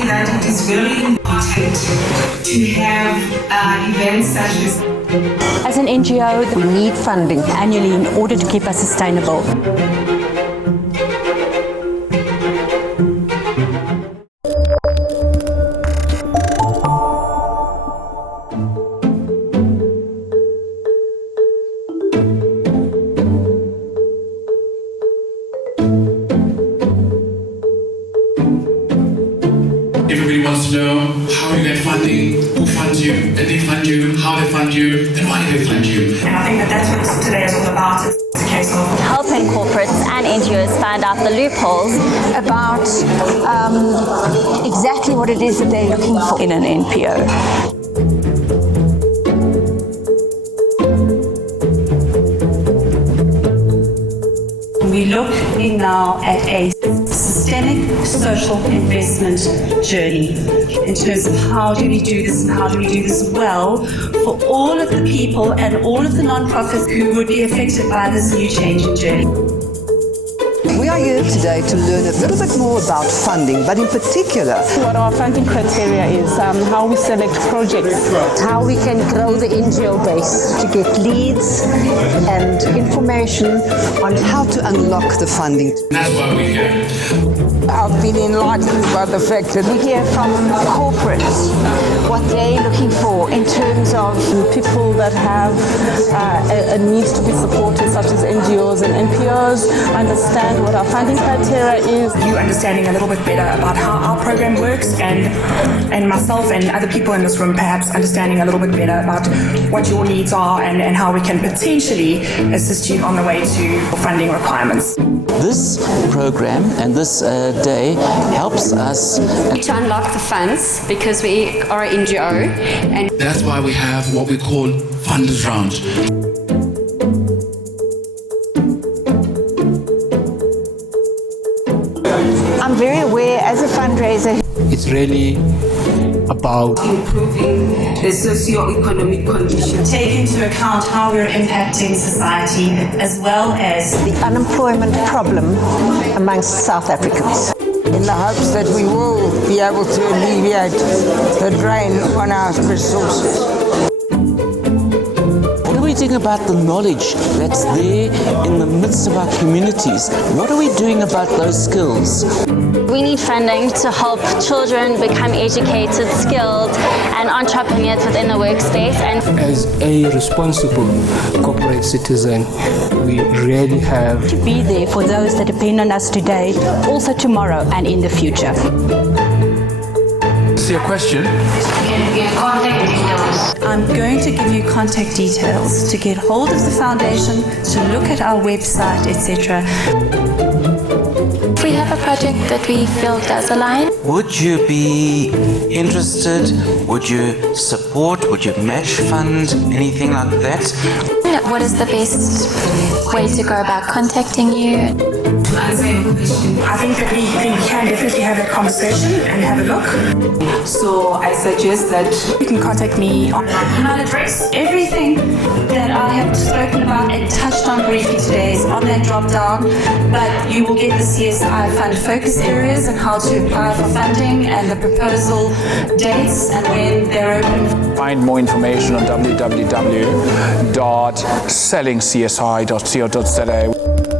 think that it is really important to have events such as an NGO, we need funding annually in order to keep us sustainable. Everybody wants to know how you get funding, who funds you, and they fund you, how they fund you, and why they fund you. And I think that that's what today is all about. It's a case of helping corporates and NGOs find out the loopholes about exactly what it is that they're looking for in an NPO. We're looking now at a systemic social investment journey in terms of how do we do this and how do we do this well for all of the people and all of the non-profits who would be affected by this new changing journey. We are here today to learn a little bit more about funding, but in particular what our funding criteria is, how we select projects, how we can grow the NGO base to get leads and information on how to unlock the funding. That's why we're here. I've been enlightened by the fact that We hear from corporates what they're looking for in terms of people that have a need to be supported, such as NGOs and NPOs, understand what our funding criteria is. you understanding a little bit better about how our program works, and myself and other people in this room perhaps understanding a little bit better about what your needs are and how we can potentially assist you on the way to funding requirements. This program and this day helps us to unlock the funds because we are an NGO, and That's why we have what we call Funders Round. I'm very aware as a fundraiser. It's really about Improving the socio-economic conditions, take into account how we're impacting society as well as The unemployment problem amongst South Africans. in the hopes that we will be able to alleviate the drain on our resources. what are we doing about the knowledge that's there in the midst of our communities? What are we doing about those skills? we need funding to help children become educated, skilled, and entrepreneurs within the workspace. And as a responsible corporate citizen, we really have to be there for those that depend on us today, also tomorrow and in the future. See a question? I'm going to give you contact details to get hold of the foundation, to look at our website, etc. if we have a project that we feel does align, Would you be interested? Would you support? Would you match fund? Anything like that? what is the best way to go about contacting you? To answer your question, I think that we can definitely have a conversation and have a look. So I suggest that you can contact me on my email address. Everything that I have spoken about and touched on briefly today is on that drop down, but you will get the CSI fund focus areas and how to apply for funding and the proposal dates and when they're open. find more information on www.sellingcsi.co.za.